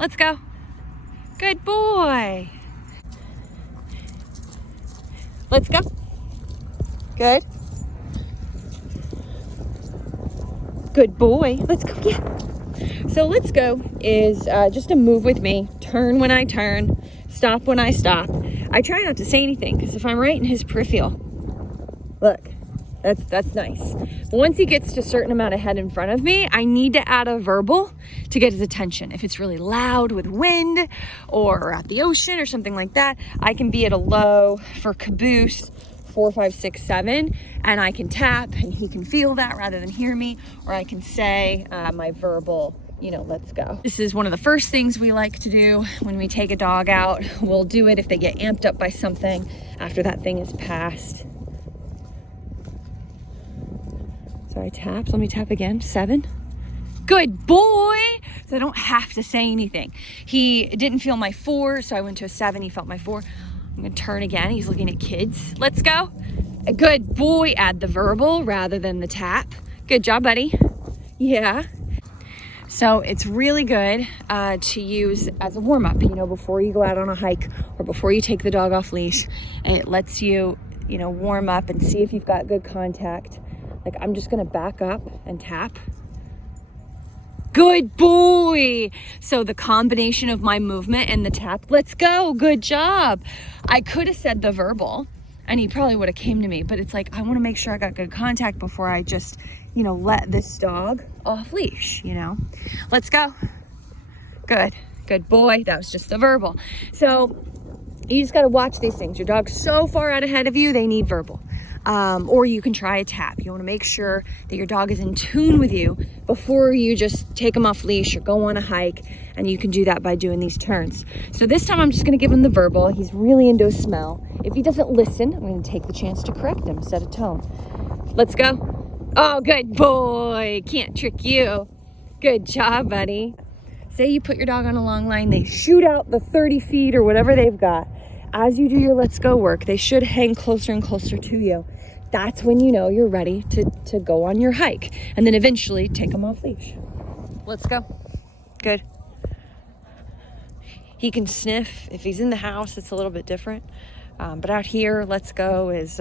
Let's go. Good boy. Let's go. Good. Good boy. Let's go. Yeah. So let's go is just a move with me. Turn when I turn. Stop when I stop. I try not to say anything because if I'm right in his peripheral, look, that's nice. But once he gets to a certain amount of head in front of me, I need to add a verbal to get his attention. If it's really loud with wind or at the ocean or something like that, I can be at a low for caboose 4, 5, 6, 7, and I can tap and he can feel that rather than hear me, or I can say my verbal, let's go. This is one of the first things we like to do when we take a dog out. We'll do it if they get amped up by something after that thing is passed. So I tap, let me tap again, 7. Good boy. So I don't have to say anything. He didn't feel my 4, so I went to a 7, he felt my 4. I'm gonna turn again. He's looking at kids. Let's go. A good boy. Add the verbal rather than the tap. Good job, buddy. Yeah. So it's really good to use as a warm-up, before you go out on a hike or before you take the dog off leash. It lets you, warm up and see if you've got good contact. Like I'm just gonna back up and tap. Good boy. So the combination of my movement and the tap, let's go, good job. I could have said the verbal and he probably would have came to me, but it's like, I want to make sure I got good contact before I just, let this dog off leash, Let's go. Good boy. That was just the verbal. So you just got to watch these things. Your dog's so far out ahead of you, they need verbal. Or you can try a tap. You want to make sure that your dog is in tune with you before you just take him off leash or go on a hike, and you can do that by doing these turns. So this time I'm just going to give him the verbal. He's really into a smell. If he doesn't listen, I'm going to take the chance to correct him, set a tone. Let's go. Oh, good boy. Can't trick you. Good job, buddy. Say you put your dog on a long line, they shoot out the 30 feet or whatever they've got. As you do your let's go work, they should hang closer and closer to you. That's when you know you're ready to go on your hike, and then eventually take them off leash. Let's go. Good. He can sniff. If he's in the house, it's a little bit different. But out here, let's go is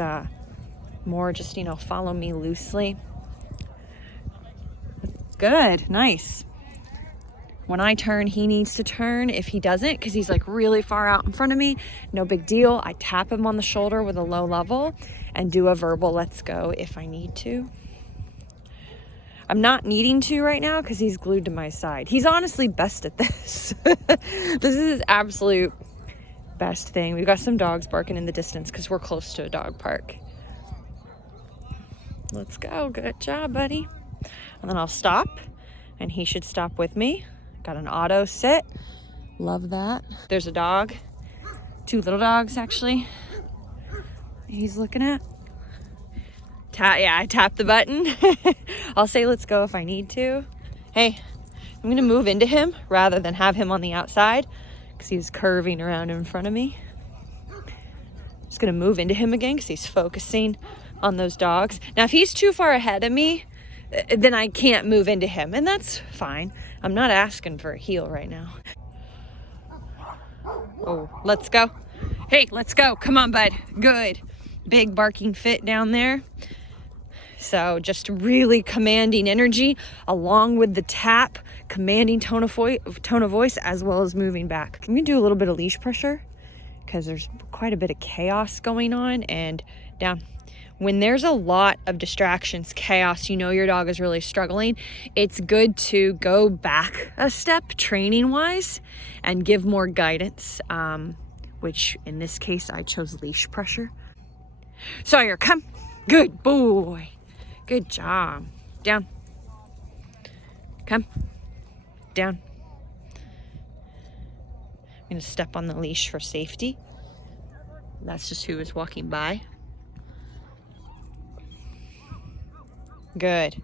more just, follow me loosely. Good. Nice. When I turn, he needs to turn. If he doesn't, because he's like really far out in front of me, no big deal. I tap him on the shoulder with a low level and do a verbal let's go if I need to. I'm not needing to right now because he's glued to my side. He's honestly best at this. This is his absolute best thing. We've got some dogs barking in the distance because we're close to a dog park. Let's go. Good job, buddy. And then I'll stop and he should stop with me. Got an auto sit. Love that. There's a dog. 2 little dogs, actually. He's looking at. I tap the button. I'll say let's go if I need to. Hey, I'm going to move into him rather than have him on the outside because he's curving around in front of me. Just going to move into him again because he's focusing on those dogs. Now, if he's too far ahead of me, then I can't move into him, and that's fine. I'm not asking for a heel right now. Oh, let's go. Hey, let's go. Come on, bud. Good. Big barking fit down there. So just really commanding energy along with the tap, commanding tone of voice as well as moving back. I'm going to do a little bit of leash pressure because there's quite a bit of chaos going on, and down. When there's a lot of distractions, chaos, your dog is really struggling, it's good to go back a step training-wise and give more guidance, which in this case, I chose leash pressure. Sawyer, come. Good boy. Good job. Down. Come. Down. I'm going to step on the leash for safety. That's just who was walking by. Good.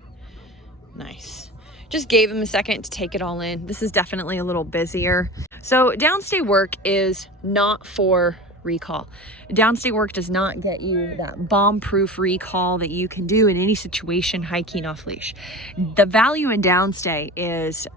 Nice. Just gave him a second to take it all in. This is definitely a little busier. So downstay work is not for recall. Downstay work does not get you that bomb-proof recall that you can do in any situation hiking off leash. The value in downstay is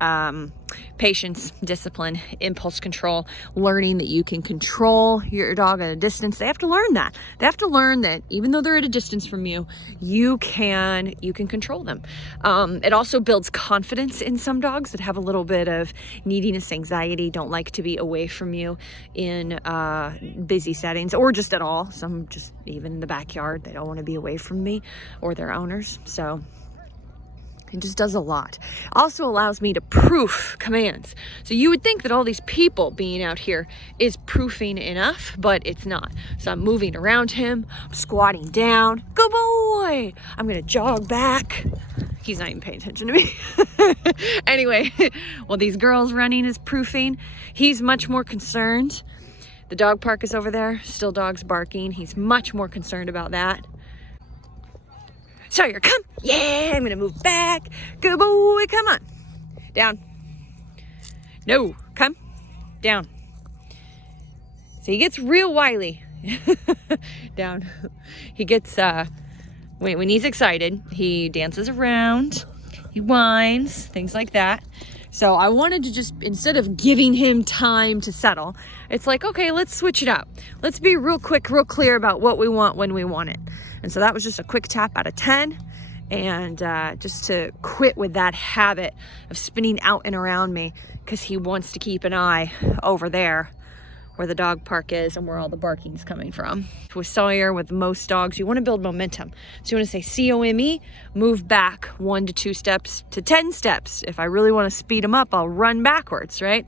patience, discipline, impulse control, learning that you can control your dog at a distance. They have to learn that. They have to learn that even though they're at a distance from you, you can control them. It also builds confidence in some dogs that have a little bit of neediness, anxiety, don't like to be away from you in busy settings or just at all. Some just even in the backyard, they don't want to be away from me or their owners. So it just does a lot. Also allows me to proof commands. So you would think that all these people being out here is proofing enough, but it's not. So I'm moving around him, I'm squatting down. Good boy. I'm gonna jog back. He's not even paying attention to me. Anyway, while these girls running is proofing, he's much more concerned. The dog park is over there, still dogs barking. He's much more concerned about that. Sawyer, come. Yeah, I'm gonna move back. Good boy, come on. Down. No, come. Down. So he gets real wily. Down. He gets, when he's excited, he dances around, he whines, things like that. So I wanted to just, instead of giving him time to settle, it's like, okay, let's switch it up. Let's be real quick, real clear about what we want when we want it. And so that was just a quick tap out of 10. And just to quit with that habit of spinning out and around me because he wants to keep an eye over there where the dog park is and where all the barking's coming from. With Sawyer, with most dogs, you want to build momentum. So you want to say COME, move back 1 to 2 steps to 10 steps. If I really want to speed him up, I'll run backwards, right?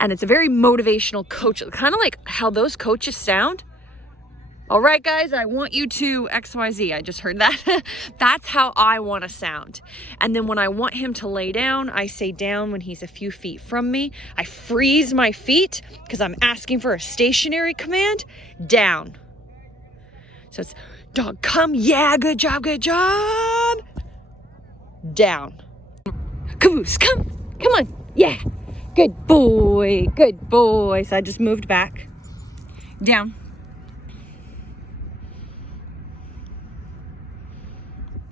And it's a very motivational coach, kind of like how those coaches sound. All right, guys, I want you to XYZ. I just heard that. That's how I want to sound. And then when I want him to lay down, I say down when he's a few feet from me. I freeze my feet because I'm asking for a stationary command. Down. So it's dog, come. Yeah, good job, good job. Down. Caboose, come. Come on. Yeah. Good boy. Good boy. So I just moved back. Down.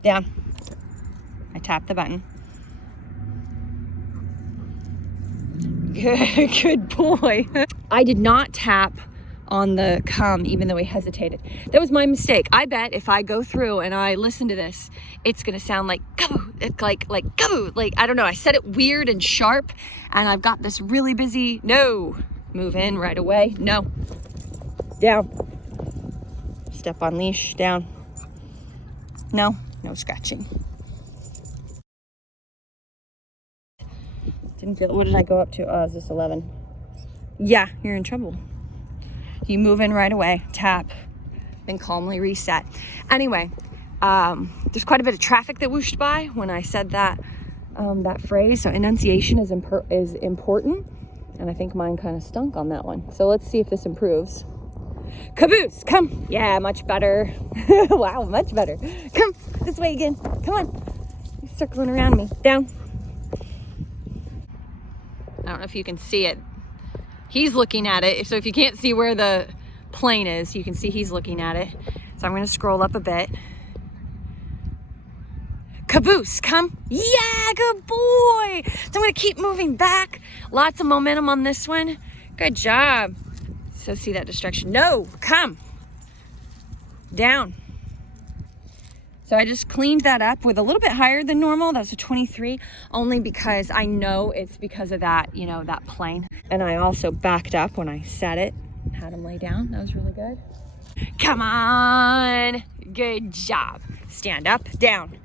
Down. I tap the button. Good boy. I did not tap on the come even though he hesitated. That was my mistake. I bet if I go through and I listen to this, it's gonna sound like kaboo. It's like kaboo. Like, I don't know, I said it weird and sharp and I've got this really busy, no. Move in right away, no. Down. Step on leash, down. No. No scratching. Didn't feel, what did I go up to? Oh, is this 11? Yeah, you're in trouble. You move in right away, tap, then calmly reset. Anyway, there's quite a bit of traffic that whooshed by when I said that that phrase. So enunciation is important. And I think mine kind of stunk on that one. So let's see if this improves. Caboose, come. Yeah, much better. Wow, much better. Come this way again. Come on. He's circling around me. Down. I don't know if you can see it. He's looking at it. So if you can't see where the plane is, you can see he's looking at it. So I'm going to scroll up a bit. Caboose, come. Yeah, good boy. So I'm going to keep moving back. Lots of momentum on this one. Good job. So see that distraction. No, come. Down. So I just cleaned that up with a little bit higher than normal. That's a 23, only because I know it's because of that, you know, that plane. And I also backed up when I set it, had him lay down. That was really good. Come on. Good job. Stand up, down.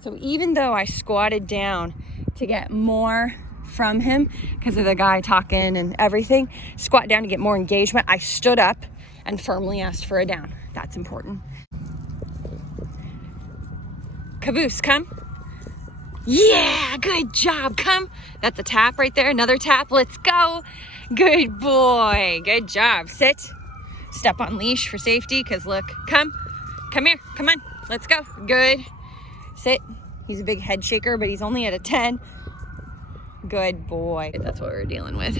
So even though I squatted down to get more from him because of the guy talking and everything, squat down to get more engagement, I stood up and firmly asked for a down. That's important. Caboose, come. Yeah, good job, come. That's a tap right there, another tap, let's go. Good boy, good job. Sit, step on leash for safety because look, come here, come on, let's go. Good. Sit. He's a big head shaker, but he's only at a 10. Good boy. That's what we're dealing with.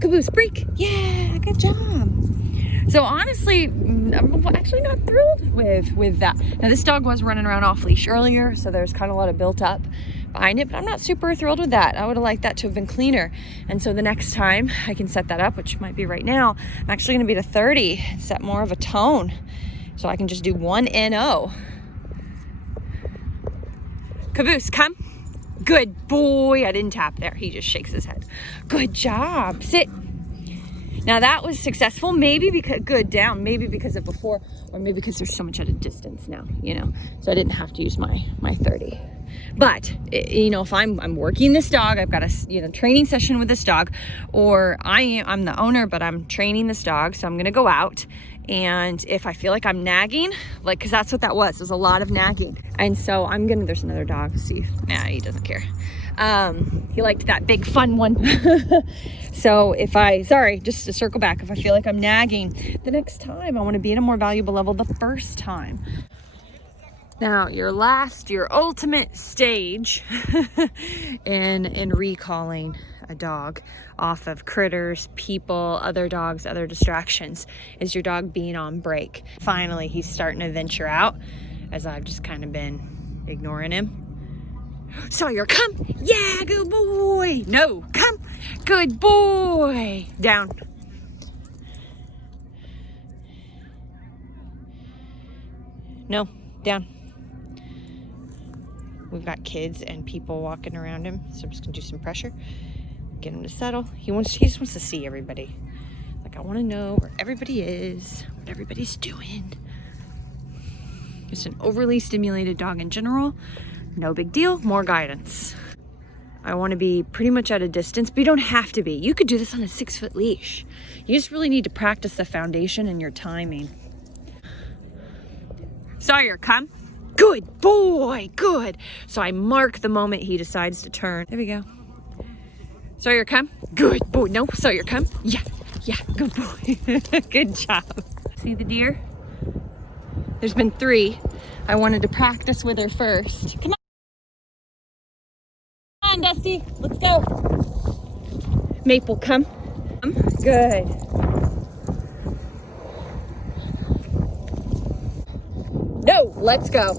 Caboose, break. Yeah, good job. So honestly, I'm actually not thrilled with that. Now this dog was running around off leash earlier, so there's kind of a lot of built up behind it, but I'm not super thrilled with that. I would have liked that to have been cleaner. And so the next time I can set that up, which might be right now, I'm actually gonna be to 30, set more of a tone. So I can just do 1 NO. Caboose, come. Good boy. I didn't tap there. He just shakes his head. Good job. Sit. Now that was successful, maybe because, good, down, maybe because of before, or maybe because there's so much at a distance now, you know, so I didn't have to use my 30. But, you know, if I'm working this dog, I've got a, you know, training session with this dog, or I'm the owner, but I'm training this dog, so I'm going to go out. And if I feel like I'm nagging, like, cause that's what that was. It was a lot of nagging. And so there's another dog, see, nah, he doesn't care. He liked that big fun one. So just to circle back, if I feel like I'm nagging, the next time I want to be at a more valuable level the first time. Now, your ultimate stage in recalling a dog off of critters, people, other dogs, other distractions is your dog being on break. Finally, he's starting to venture out as I've just kind of been ignoring him. Sawyer, come. Yeah, good boy. No, come. Good boy. Down. No, down. We've got kids and people walking around him, so I'm just gonna do some pressure, get him to settle. He just wants to see everybody. Like, I want to know where everybody is, what everybody's doing. Just an overly stimulated dog in general. No big deal, more guidance. I want to be pretty much at a distance, but you don't have to be. You could do this on a 6-foot leash. You just really need to practice the foundation and your timing. Sawyer, come. Good boy, good. So I mark the moment he decides to turn. There we go. Sawyer, come. Good boy. No, Sawyer, come. Yeah, good boy. Good job. See the deer? There's been 3. I wanted to practice with her first. Come on, Dusty. Let's go. Maple, come. Good. No, let's go.